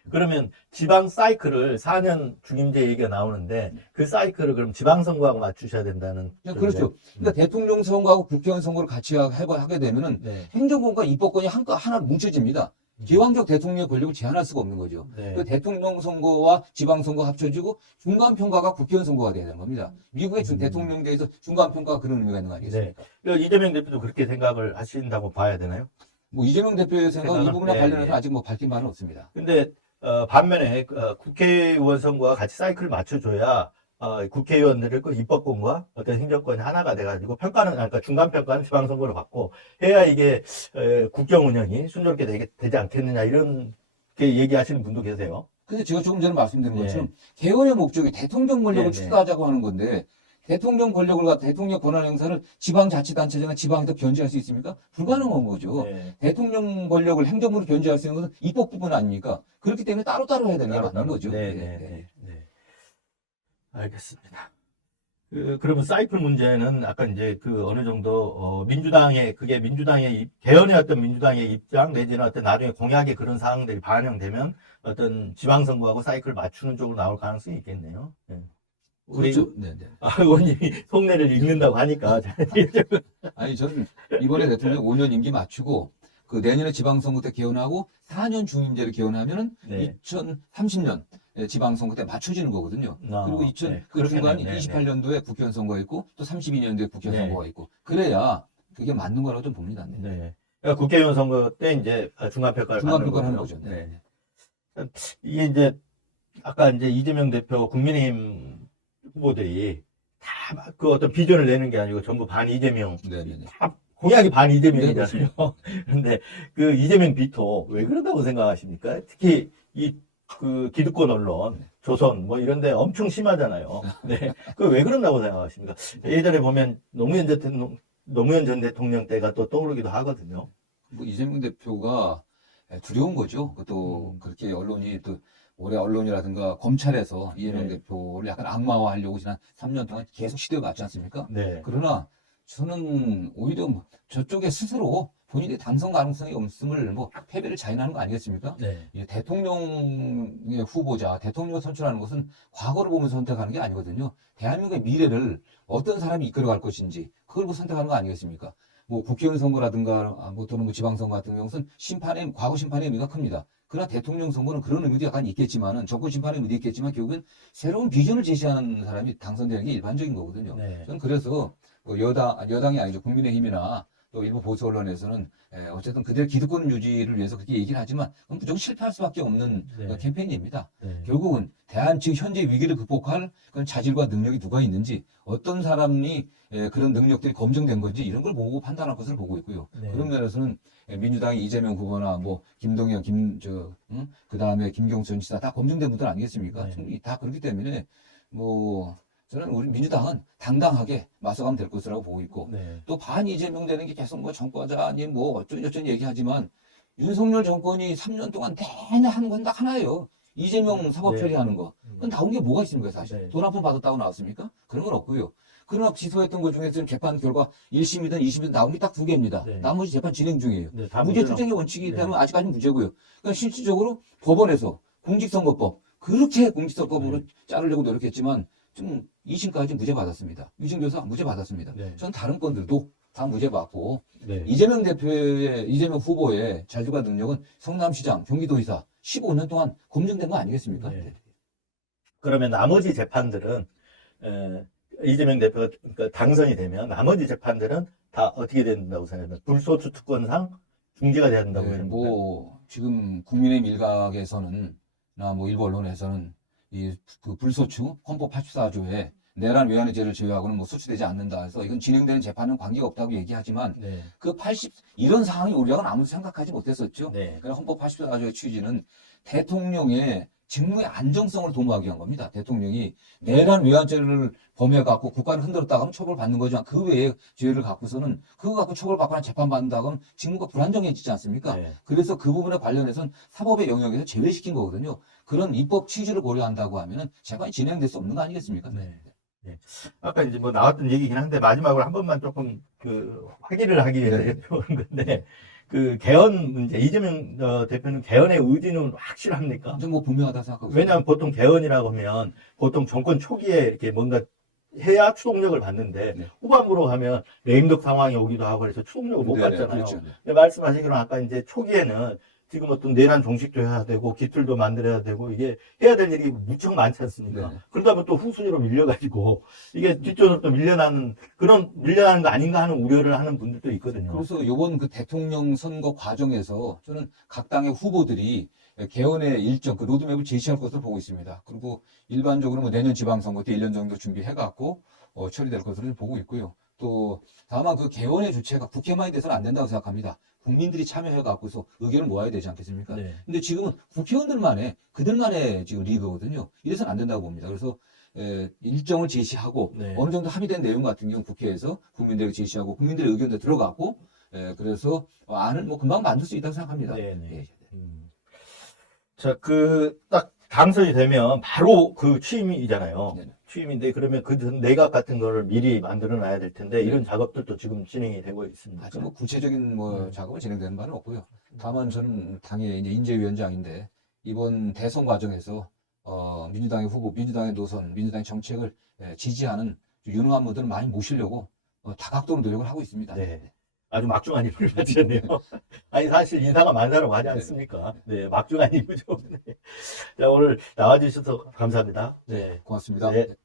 그러면 지방 사이클을 4년 중임제 얘기가 나오는데 그 사이클을 그럼 지방선거하고 맞추셔야 된다는. 그렇죠. 그러니까 대통령 선거하고 국회의원 선거를 같이 하게 되면은 네. 행정권과 입법권이 하나 뭉쳐집니다. 기왕적 대통령의 권력을 제한할 수가 없는 거죠. 네. 그 대통령 선거와 지방 선거 합쳐지고 중간 평가가 국회의원 선거가 돼야 되는 겁니다. 미국의 대통령에 대해서 중간 평가가 그런 의미가 있는 거 아니겠습니까? 네. 이재명 대표도 그렇게 생각을 하신다고 봐야 되나요? 뭐 이재명 대표의 생각 이 부분에 네, 관련해서 네. 아직 뭐 밝힌 바는 없습니다. 근데 반면에 국회의원 선거와 같이 사이클을 맞춰줘야 국회의원들의 그 입법권과 어떤 행정권이 하나가 돼가지고 그러니까 중간 평가는 지방선거로 받고 해야 이게 국정 운영이 순조롭게 되지 않겠느냐 이런 게 얘기하시는 분도 계세요. 근데 제가 조금 전에 말씀드린 네. 것처럼 개헌의 목적이 대통령 권력을 네, 네. 축소하자고 하는 건데 대통령 권력을 갖다 대통령 권한 행사를 지방자치단체장이나 지방에서 견제할 수 있습니까? 불가능한 거죠. 네. 대통령 권력을 행정부로 견제할 수 있는 것은 입법 부분 아닙니까? 그렇기 때문에 따로따로 해야 되는 게 맞는 거죠. 네. 알겠습니다. 그러면 사이클 문제는 아까 이제 어느 정도 민주당의 개헌의 어떤 민주당의 입장 내지는 어떤 나중에 공약의 그런 사항들이 반영되면 어떤 지방선거하고 사이클 맞추는 쪽으로 나올 가능성이 있겠네요. 네. 우리 그렇죠. 네. 의원님이 속내를 읽는다고 하니까 아니, 저는 이번에 대통령 5년 임기 맞추고 그 내년에 지방선거 때 개헌하고 4년 중임제를 개헌하면은 네. 2030년 지방선거 때 맞춰지는 거거든요. 그리고 네. 그 중간에 그렇겠네요. 네, 28년도에 국회의원 선거가 있고 또 32년도에 국회의원 네. 선거가 있고 그래야 그게 맞는 거라고 좀 봅니다. 네. 네. 그러니까 국회의원 선거 때 이제 중간평가를 중간평가를 하는 하는 거죠. 네. 이게 이제 아까 이제 이재명 대표 국민의힘 후보들이 다 그 어떤 비전을 내는 게 아니고 전부 반 이재명, 네네네. 다 공약이 반 네, 이재명이잖아요. 그런데 그 이재명 비토 왜 그런다고 생각하십니까? 특히 이 그 기득권 언론, 조선 뭐 이런 데 엄청 심하잖아요. 네. 그 왜 그런다고 생각하십니까? 예전에 보면 노무현 전 대통령 때가 또 떠오르기도 하거든요. 뭐 이재명 대표가 두려운 거죠. 또 그렇게 언론이 또 올해 언론이라든가 검찰에서 이재명 네. 대표를 약간 악마화하려고 지난 3년 동안 계속 시도해왔지 않습니까? 네. 그러나 저는 오히려 뭐 저쪽에 스스로 본인의 당선 가능성이 없음을 뭐 패배를 자인하는 거 아니겠습니까? 네. 이 대통령의 후보자, 대통령을 선출하는 것은 과거를 보면서 선택하는 게 아니거든요. 대한민국의 미래를 어떤 사람이 이끌어갈 것인지 그걸 보고 선택하는 거 아니겠습니까? 뭐 국회의원 선거라든가 뭐 또는 뭐 지방선거 같은 경우는 과거 심판의 의미가 큽니다. 그러나 대통령 선거는 그런 의미도 약간 있겠지만은 정권 심판의 의미도 있겠지만 결국엔 새로운 비전을 제시하는 사람이 당선되는 게 일반적인 거거든요. 네. 저는 그래서 뭐 여당이 아니죠. 국민의힘이나 또 일부 보수 언론에서는 어쨌든 그들의 기득권 유지를 위해서 그렇게 얘기를 하지만 그건 무조건 실패할 수밖에 없는 네. 캠페인입니다. 네. 결국은 지금 현재 위기를 극복할 그런 자질과 능력이 누가 있는지 어떤 사람이 그런 능력들이 검증된 건지 이런 걸 보고 판단할 것을 보고 있고요. 네. 그런 면에서는 민주당의 이재명 후보나 뭐 김동연, 그 다음에 김경수 전 지사 다 검증된 분들 아니겠습니까? 네. 충분히 다 그렇기 때문에 뭐 저는 우리 민주당은 당당하게 맞서가면 될 것이라고 보고 있고 네. 또 반 이재명 되는 게 계속 뭐 정권자 아니 뭐 어쩌니 얘기하지만 윤석열 정권이 3년 동안 내내 하는 건 딱 하나예요. 이재명 사법 네. 처리하는 거. 그건 나온 게 뭐가 있습니까, 사실? 네. 돈 한 푼 받았다고 나왔습니까? 그런 건 없고요. 그러나 기소했던 것 중에서는 재판 결과 1심이든 2심이든 나온 게 딱 두 개입니다. 네. 나머지 재판 진행 중이에요. 네, 다 무죄 무죄로. 투쟁의 원칙이기 네. 때문에 아직까지는 무죄고요. 그러니까 실질적으로 법원에서 공직선거법 그렇게 공직선거법으로 네. 자르려고 노력했지만 좀 2심까지 무죄 받았습니다. 유증교사 무죄 받았습니다. 네. 전 다른 건들도 다 무죄 받고 네. 이재명 후보의 자질과 능력은 성남시장, 경기도의사 15년 동안 검증된 거 아니겠습니까? 네. 그러면 나머지 재판들은 이재명 대표가 그러니까 당선이 되면 나머지 재판들은 다 어떻게 된다고 생각하면 불소추 특권상 중지가 돼야 된다고 네, 생각합니다. 뭐 지금 국민의힘 일각에서는 나 뭐 일부 언론에서는 그 불소추 헌법 84조에 내란 외환죄를 제외하고는 뭐 소추되지 않는다 해서 이건 진행되는 재판은 관계가 없다고 얘기하지만 네. 이런 상황이 우리하고는 아무도 생각하지 못했었죠. 네. 그래서 헌법 84조의 취지는 대통령의 직무의 안정성을 도모하기 위한 겁니다. 대통령이 내란 외환죄를 범해갖고 국가를 흔들었다가 하면 처벌받는 거지만 그 외에 죄를 갖고서는 그거 갖고 처벌받거나 재판받는다고 하면 직무가 불안정해지지 않습니까? 네. 그래서 그 부분에 관련해서는 사법의 영역에서 제외시킨 거거든요. 그런 입법 취지를 고려한다고 하면은 재판이 진행될 수 없는 거 아니겠습니까? 네. 아까 이제 뭐 나왔던 얘기긴 한데 마지막으로 한 번만 조금 그 확인을 하기 위해서 네. 여쭤보는 건데 그 개헌 문제 이재명 대표는 개헌의 의지는 확실합니까? 좀 뭐 분명하다 생각하고 있습니다. 왜냐하면 보통 개헌이라고 하면 보통 정권 초기에 이렇게 뭔가 해야 추동력을 받는데 네. 후반부로 가면 레임덕 상황이 오기도 하고 그래서 추동력을 못 네네, 받잖아요. 그렇죠. 근데 말씀하시기로 아까 이제 초기에는 지금 어떤 내란 종식도 해야 되고 기틀도 만들어야 되고 이게 해야 될 일이 무척 많지 않습니까? 네. 그러다 보면 또 후순위로 밀려가지고 이게 뒷전으로 또 밀려나는 거 아닌가 하는 우려를 하는 분들도 있거든요. 그래서 이번 그 대통령 선거 과정에서 저는 각 당의 후보들이 개헌의 일정, 그 로드맵을 제시할 것으로 보고 있습니다. 그리고 일반적으로 뭐 내년 지방선거 때 1년 정도 준비해갖고 처리될 것으로 보고 있고요. 또 다만 그 개헌의 주체가 국회만이 돼서는 안 된다고 생각합니다. 국민들이 참여해갖고서 의견을 모아야 되지 않겠습니까? 네. 근데 지금은 그들만의 지금 리그거든요. 이래서는 안 된다고 봅니다. 그래서 일정을 제시하고 네. 어느 정도 합의된 내용 같은 경우는 국회에서 국민들에게 제시하고 국민들의 의견도 들어갔고 그래서 안을 뭐 금방 만들 수 있다고 생각합니다. 네네. 예. 자, 딱 당선이 되면 바로 그 취임이잖아요. 네네. 취임인데 그러면 그 내각 같은 거를 미리 만들어 놔야 될 텐데 이런 작업들도 지금 진행이 되고 있습니다. 아주 뭐 구체적인 뭐 네. 작업은 진행되는 바는 없고요. 다만 저는 당의 이제 인재위원장인데 이번 대선 과정에서 민주당의 노선, 민주당의 정책을 지지하는 유능한 분들을 많이 모시려고 다각도로 노력을 하고 있습니다. 네. 아주 막중한 임무를 맡으셨네요. 아니, 사실 인사가 만사라고 하지 않습니까? 네, 막중한 임무죠. 네. 자, 오늘 나와주셔서 감사합니다. 네. 고맙습니다. 네.